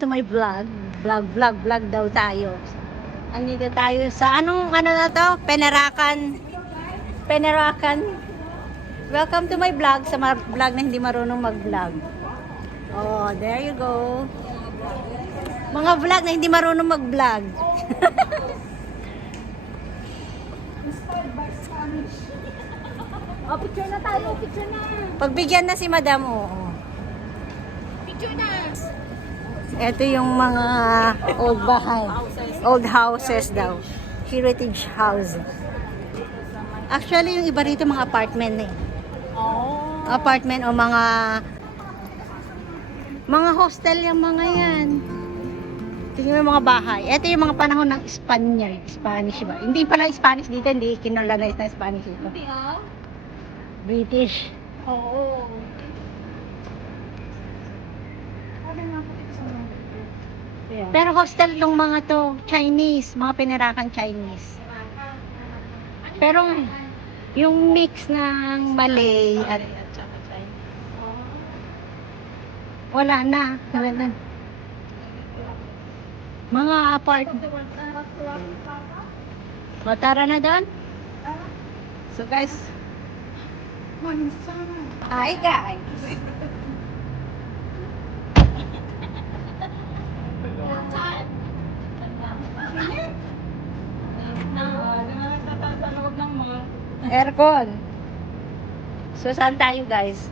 to my vlog. Vlog daw tayo. Andito tayo sa ano na to? Penarakan. Welcome to my vlog. Sa vlog na hindi marunong mag-vlog. Oh, there you go. Mga vlog na hindi marunong mag-vlog. Oh, picture na tayo, picture na. Pagbigyan na si Madam, oo. Picture na. Ito yung mga old bahay. Old houses daw. Heritage house. Actually, yung iba rito mga apartment eh. Oh. Apartment o mga hostel yung mga yan. Tingnan mo yung mga bahay. Ito yung mga panahon ng Spanish ba? Hindi pala Spanish dito, hindi kinolonize na Spanish dito. British. Oo. Pero hostel ng mga to, Chinese, mga pinirakan Chinese. Pero yung mix ng Malay at wala na. Mga apartment. Tara na doon. So guys, hi guys. Aircon. So saan tayo guys?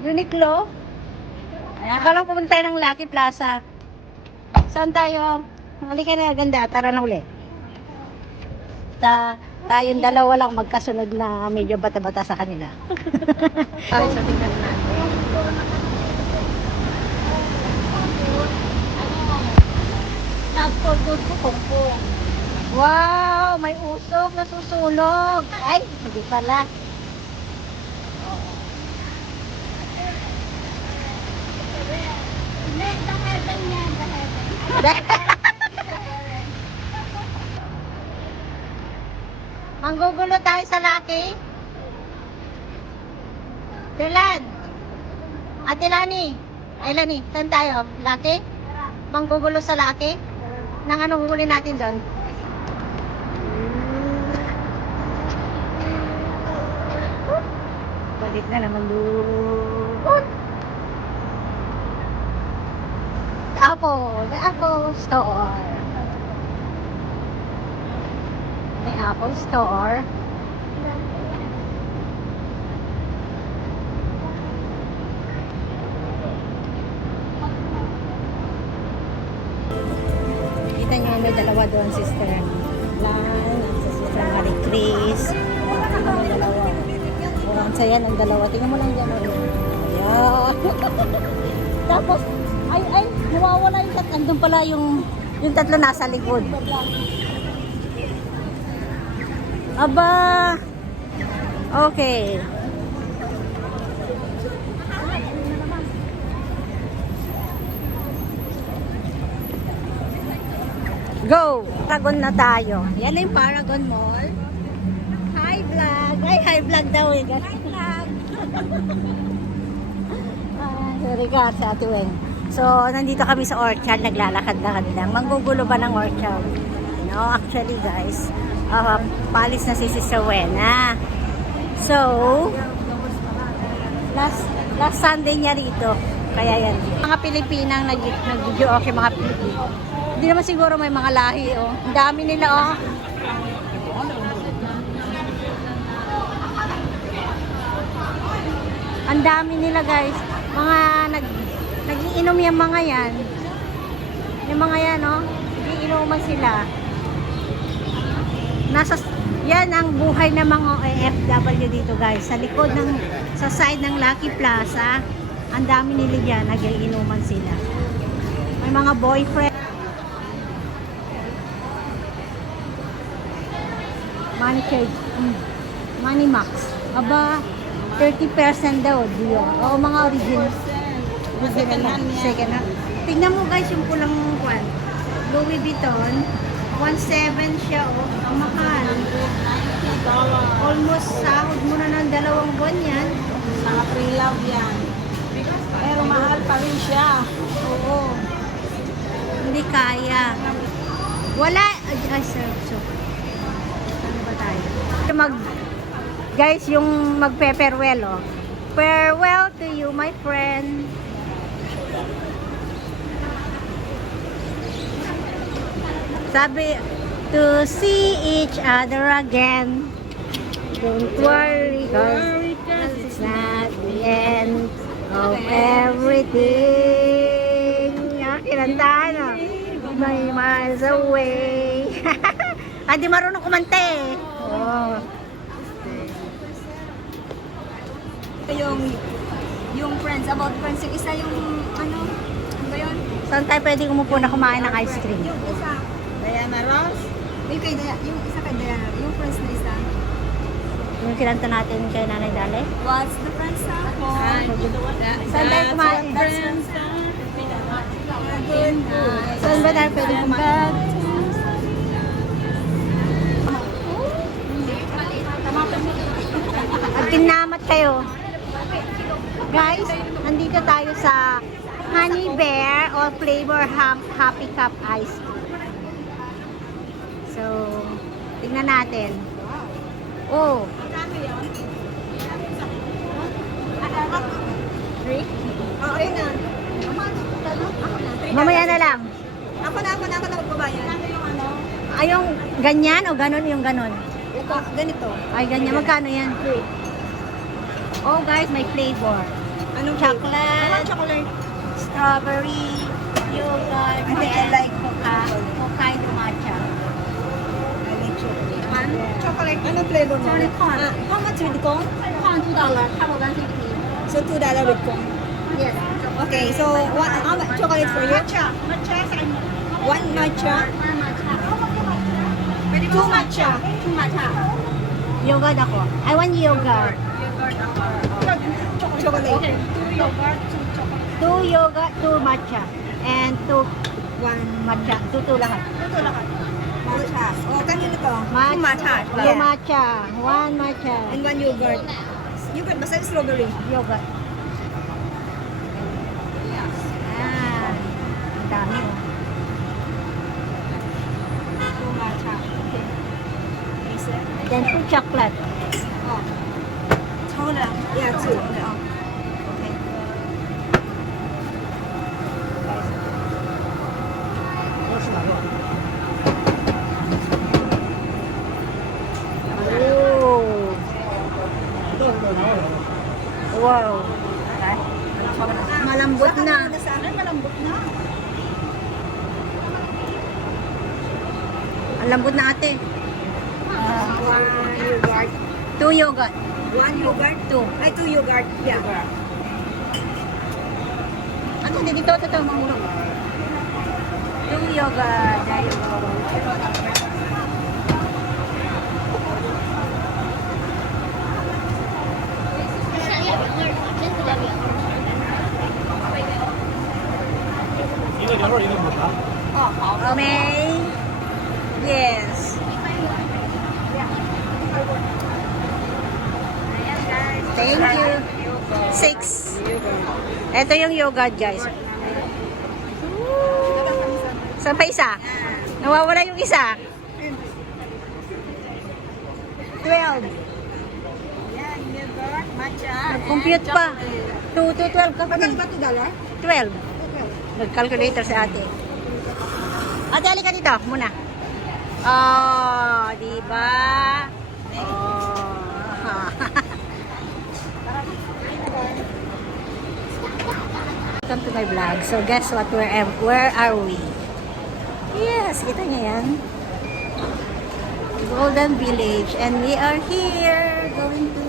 Uniqlo. Ay, akala ko pumunta tayo ng Lucky Plaza. Saan tayo? Halika na, ganda. Tara na uli. Tayong dalawa lang magkasunod na medyo bata-bata sa kanila. Ay, sa tingnan natin. Wow! May usok na susunog. Ay, hindi pala. Manggugulo tayo sa Lucky. Tilan. Ate Lani. Ay Lani, saan tayo? Lucky? Manggugulo sa Lucky? Nang anong huli natin doon? Balik na naman doon. The Apple Store. The Apple Store. Kita nyo may dalawa doon, Sister Lan at sa Sister Marie Chris. Tingnan mo dalawa. Ang saya ng dalawa. Tingnan mo lang dyan. Ayan. Tapos, ay, nawawala yung tatlo. Andun pala yung tatlo nasa likod. Aba. Okay. Go! Paragon na tayo. Yan na yung Paragon Mall. Hi vlog! Ay, hi vlog daw eh. Hi vlog! Sorry ka sa Ate Weng. So, nandito kami sa Orchard. Naglalakad-lakad lang. Manggugulo ba ng Orchard? No, actually guys, paalis na si Sister Wena. So, last Sunday niya rito. Kaya yan. Mga Pilipinang nag-video okay, mga Pilipino. Hindi naman siguro may mga lahi, oh. Ang dami nila, oh. Ang dami nila, guys. Mga nagiinom yung mga yan. Yung mga yan, oh. Nagiinuman sila. Yan ang buhay ng mga OFW dito, guys. Sa likod sa side ng Lucky Plaza, ang dami nila dyan. Nagiinuman sila. May mga boyfriend. Money Church. Money Max. Aba, 30% daw. Diyo. Oo, mga original. Second hand. Tingnan mo guys yung pulang kwan. Louis Vuitton. 1.7 siya, oh. Ang mahal. Almost sahod mo na ng 2 buwan yan. Mga pre-love yan. Pero Pero mahal pa rin siya. Oo. Hindi kaya. Wala. Ay, so. Ano ba tayo? Guys, yung magpe-farewell, oh. Farewell to you, my friend. Sabi, to see each other again. Don't worry, cause it's not the end of everything. Kinantahan, oh. May miles away. Hindi marunong kumanta eh. Oh. Yung friends, about friends, yung isa yung ano ba yun? Saan tayo pwede umupo na kumain ng ice cream? Yung isa, Diana Ross? yung kay Diana, yung isa kay Diana, yung friends na isa. Yung kinanta natin kay Nanay Dale? What's the friends sa ako? Saan tayo kumain? Friends. Good night. Saan ba tayo pwede kumain? At kinamat kayo. Guys, nandito tayo sa Honey Bear or Flavor Happy Cup Ice Cream. So, tingnan natin. Oh. Oh, ayun na. Mamaya na lang. Ako na magbabayad. Ay, yung ganyan o ganon yung ganon? Ito, ganito. Ay, ganyan. Magkano yan? Oh, guys, may flavor. Anong Chocolate, chocolate? strawberry, yogurt, I think I and like Hokkaido matcha. I like chocolate. Chocolate. Anong flavor mo? How much with cone? So $2 with cone. Yes. Okay, so how much chocolate for you? One matcha. Two matcha. Yogurt ako. I want yogurt. Chocolate. Two yogurt, two matcha. And two One matcha. Two lahat. matcha. Oh, kanino to? Matcha. Two Yeah. matcha. One matcha. And one yogurt. Yogurt, basta yung strawberry. Yogurt. Ah, ang dami oh. Two matcha. Okay. Then two chocolate. Oh. Chocolate. Yeah, two. Oh. Okay. Oh. Wow. Malambot na. Sa akin, malambot na. Ang lambot na ate. One yogurt. Two yogurt. One yogurt. Two. Ay, two yogurt. Yeah. Ano dito? Ito mahulog. Two yogurt. There you go. May. Yes. Thank you. 6. Ito yung yogurt, guys. Saan pa isa? Nawawala yung isa. 12. Yan, yogurt, matcha. Compute pa. 2 to 12 ka pa Magkano din. ba $2? 12. Nag-calculator si ate. Ate, halika dito muna. Oh, di ba? Oh. Welcome to my vlog. So, guess what? Where are we? Yes, kita niya yan. Golden Village. And we are here going to...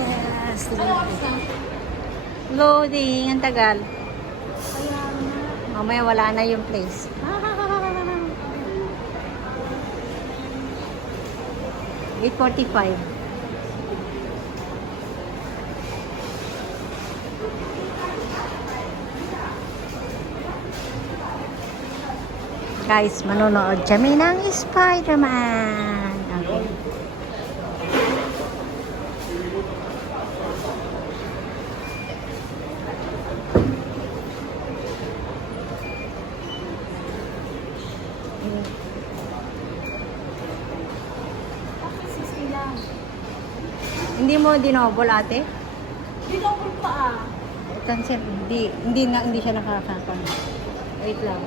Yes, loading. Ang tagal. Mamaya wala na yung place. $8.45. Guys, manonood kami ng Spider-Man. Okay. Hindi mo dinobol, ate? Dinobol pa Cancel. Hindi siya nakakakon. Wait lang.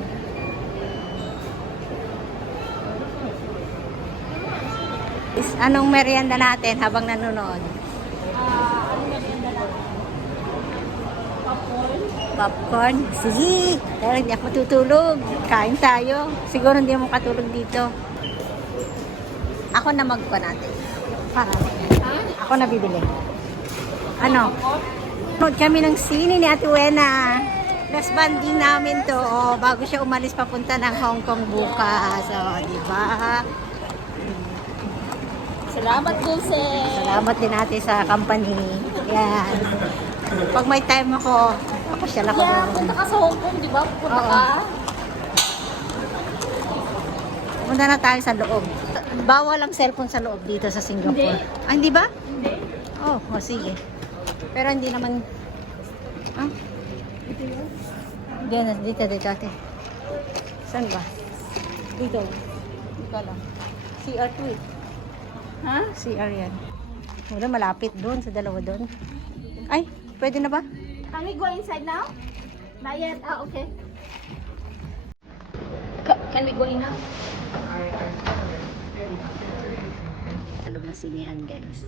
Anong merienda natin habang nanonood? Ano merienda natin? Popcorn? Popcorn? Sige! Pero hindi ako matutulog. Kain tayo. Siguro hindi mo katulog dito. Ako na magpa natin. Para. Ako na bibili. Ano? Nood kami ng sine ni Ate Wena. Last banding namin to. Oh, bago siya umalis papunta ng Hong Kong bukas. Oh, di ba? Salamat, Dulce. Salamat din natin sa company. Yan. Pag may time ako, papasyal ako Yeah, doon. punta ka sa Hong Kong, di ba? Punta Oo. ka. Punta na tayo sa loob. Bawal ang cellphone sa loob dito sa Singapore. Hindi. Ah, hindi ba? Hindi. Oh, sige. Pero hindi naman... Ah? Dito, ate. Saan ba? Dito. Dito lang. CR2 eh. Ha? CR yan. Wala, malapit doon, sa dalawa doon. Ay, pwede na ba? Can we go inside now? Not yet. Ah, okay. Can we go in now? Alam na sinihan, guys.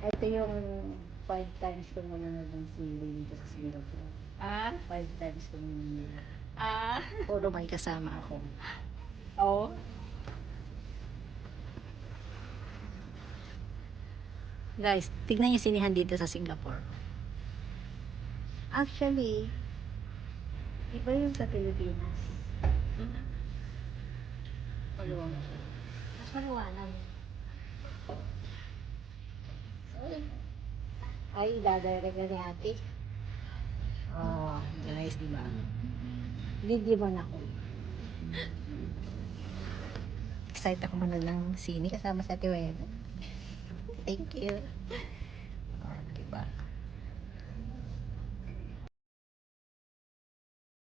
Ito yung 5 times ko nanonood ng sili dito sa Singapore. Ah? 5 times ko nanonood. Ah? Puro may kasama ako. Oo. Guys, tignan yung sinihan dito sa Singapore. Actually, iba yung sa Pilipinas. Maluwang. Mas maluwanag. Ay, dadirect na ni ate. Oh, guys, di ba? Hindi ba na ako? Excited ako manood ng sine kasama sa Ate Wena. Thank you.